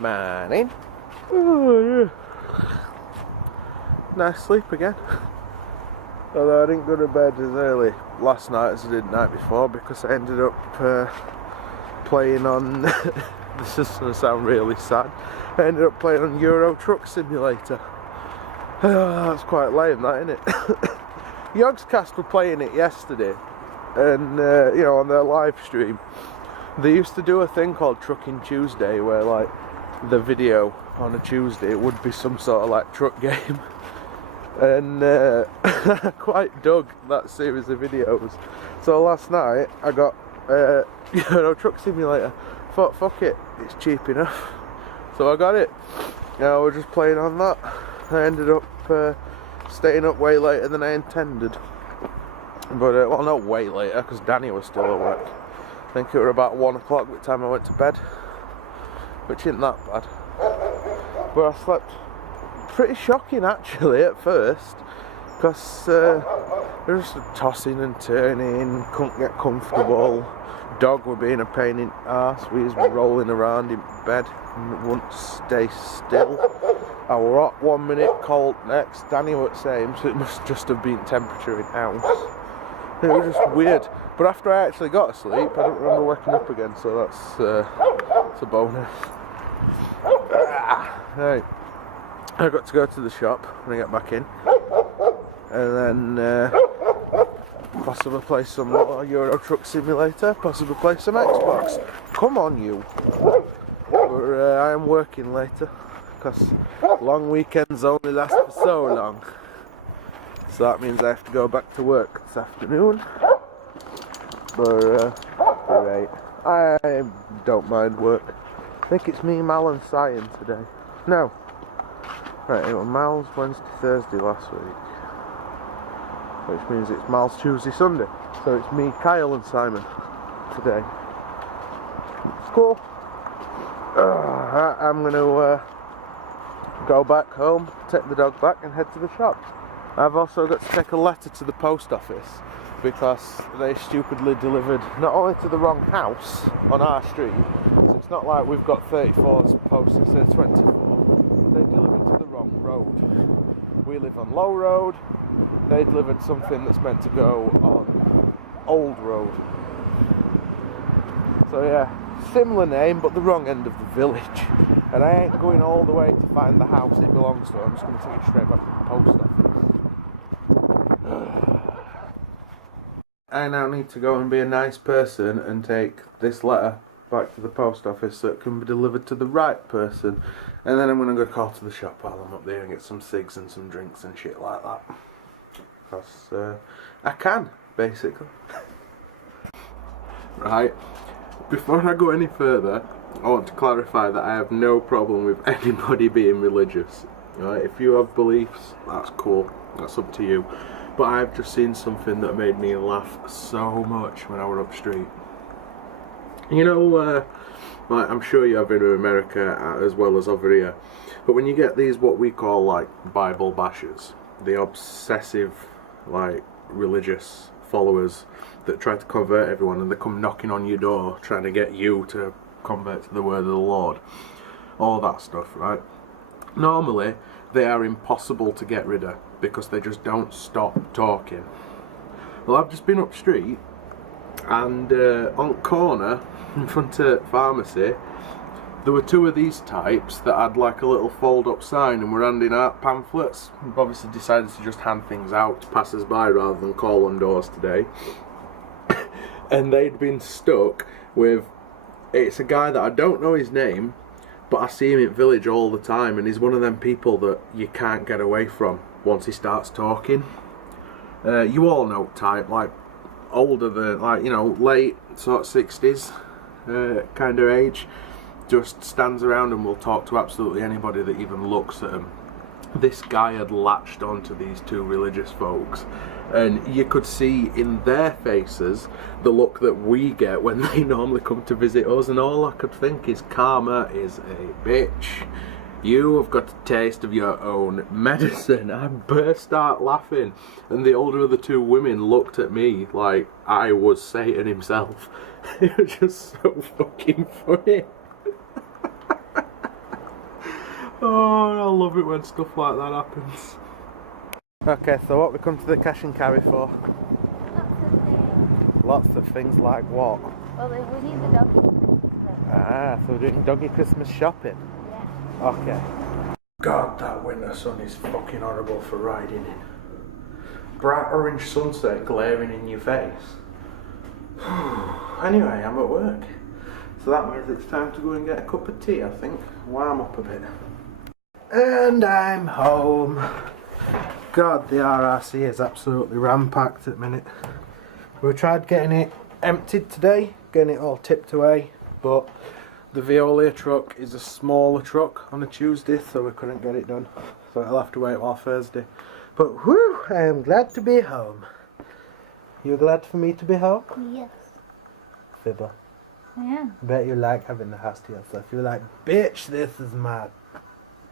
Morning. Oh, yeah. Nice sleep again. Although I didn't go to bed as early last night as I did the night before because I ended up playing on. This is going to sound really sad. I ended up playing on Euro Truck Simulator. That's quite lame, that, isn't it? Yogscast were playing it yesterday, and you know, on their live stream, they used to do a thing called Trucking Tuesday, where like the video on a Tuesday would be some sort of like truck game, and I quite dug that series of videos. So last night I got Euro Truck Simulator. Thought, fuck it, it's cheap enough, so I got it. Now we're just playing on that. I ended up staying up way later than I intended, but well, not way later because Danny was still at work. I think it was about 1 o'clock by the time I went to bed, which isn't that bad. But I slept pretty shocking actually at first, because there was just tossing and turning, couldn't get comfortable. Dog were being a pain in the arse. We was rolling around in bed and wouldn't stay still. I were hot 1 minute, cold next. Danny was the same, so it must just have been temperature in house. It was just weird. But after I actually got to sleep, I don't remember waking up again, so that's a bonus. Right. I got to go to the shop when I get back in, and then possibly play some more Euro Truck Simulator, possibly play some Xbox. Come on, you. But I am working later, because long weekends only last for so long. So that means I have to go back to work this afternoon. But great. I don't mind work. I think it's me, Mal and Cyan today. No. Right, it was Mal's Wednesday, Thursday last week. Which means it's Mal's Tuesday, Sunday. So it's me, Kyle and Simon today. It's cool. I'm going to go back home, take the dog back and head to the shop. I've also got to take a letter to the post office because they stupidly delivered not only to the wrong house on our street, so it's not like we've got 34's post instead of 24, they delivered to the wrong road. We live on Low Road, they delivered something that's meant to go on Old Road. So yeah, similar name but the wrong end of the village. And I ain't going all the way to find the house it belongs to, I'm just going to take it straight back to the post office. I now need to go and be a nice person and take this letter back to the post office so it can be delivered to the right person, and then I'm going to go call to the shop while I'm up there and get some cigs and some drinks and shit like that, because I can, basically. Right, before I go any further, I want to clarify that I have no problem with anybody being religious. Right? If you have beliefs, that's cool, that's up to you. But I've just seen something that made me laugh so much when I was up street. You know, like I'm sure you have in America as well as over here, but when you get these what we call like Bible bashers, the obsessive like religious followers that try to convert everyone, and they come knocking on your door trying to get you to convert to the word of the Lord, all that stuff, right? Normally they are impossible to get rid of because they just don't stop talking. Well, I've just been up street and on corner in front of pharmacy there were two of these types that had like a little fold up sign and were handing out pamphlets. We've obviously decided to just hand things out to passers by rather than call on doors today. And they'd been stuck with, it's a guy that I don't know his name, but I see him at village all the time, and he's one of them people that you can't get away from once he starts talking. You all know type, like older than, like, you know, late sort of 60s kind of age, just stands around and will talk to absolutely anybody that even looks at him. This guy had latched onto these two religious folks, and you could see in their faces the look that we get when they normally come to visit us, and all I could think is, karma is a bitch. You have got a taste of your own medicine. I burst out laughing, and the older of the two women looked at me like I was Satan himself. It was just so fucking funny. Oh, I love it when stuff like that happens. Okay, so what we come to the cash and carry for? Lots Lots of things. of things like what? Well, we need the doggies. Ah, so we're doing doggy Christmas shopping? Yeah. Okay. God, that winter sun is fucking horrible for riding in. Bright orange sunset glaring in your face. Anyway, I'm at work. So that means it's time to go and get a cup of tea, I think. Warm up a bit. And I'm home. God, the RRC is absolutely rampacked at the minute. We tried getting it emptied today, getting it all tipped away, but the Veolia truck is a smaller truck on a Tuesday, so we couldn't get it done. So I'll have to wait till Thursday. But whew, I am glad to be home. You glad for me to be home? Yes. Fibber. Yeah. I bet you like having the house to yourself. You're like, bitch, this is my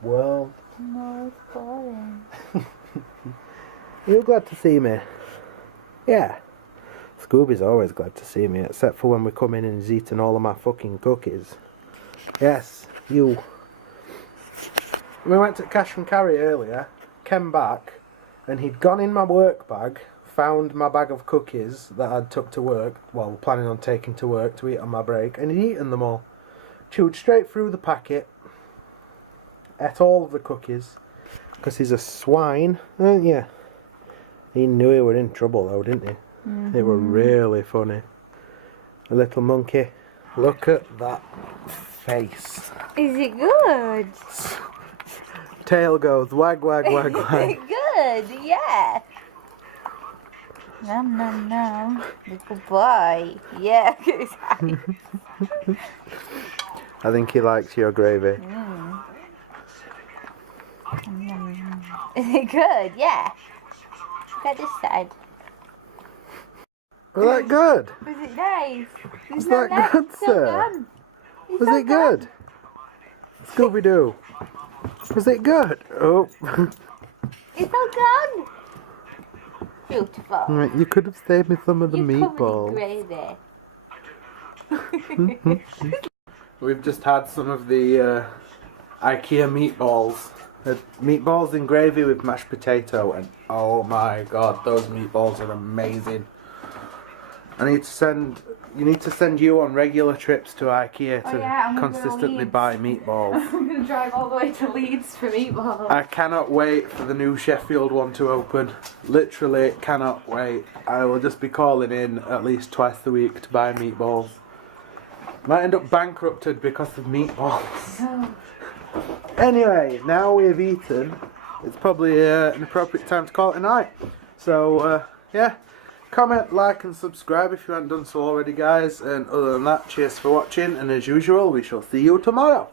world. No, it's boring. You're glad to see me? Yeah. Scooby's always glad to see me, except for when we come in and he's eaten all of my fucking cookies. Yes, you. We went to cash and carry earlier, came back, and he'd gone in my work bag, found my bag of cookies that I'd took to work, well, planning on taking to work to eat on my break, and he'd eaten them all. Chewed straight through the packet, ate all of the cookies, because he's a swine, aren't you? He knew he were in trouble though, didn't he? Mm-hmm. They were really funny. A little monkey. Look at that face. Is it good? Tail goes wag, wag, wag, Is wag. it good? Yeah. Nom nom nom. Little boy. Yeah. I think he likes your gravy. Mm. Is it good? Yeah. Look at this side. Was that good? Was it nice? Was that good, sir? Was it good? Scooby-Doo. Was it good? Oh. It's all gone. Beautiful. Right, you could have saved me some of the You meatballs. gravy. We've just had some of the IKEA meatballs. Meatballs in gravy with mashed potato, and oh my god, those meatballs are amazing. You need to send you on regular trips to IKEA to consistently buy meatballs. I'm going to drive all the way to Leeds for meatballs. I cannot wait for the new Sheffield one to open. Literally cannot wait. I will just be calling in at least twice a week to buy meatballs. Might end up bankrupted because of meatballs. Oh. Anyway, now we've eaten, it's probably an appropriate time to call it a night. So, yeah. Comment, like and subscribe if you haven't done so already, guys. And other than that, cheers for watching. And as usual, we shall see you tomorrow.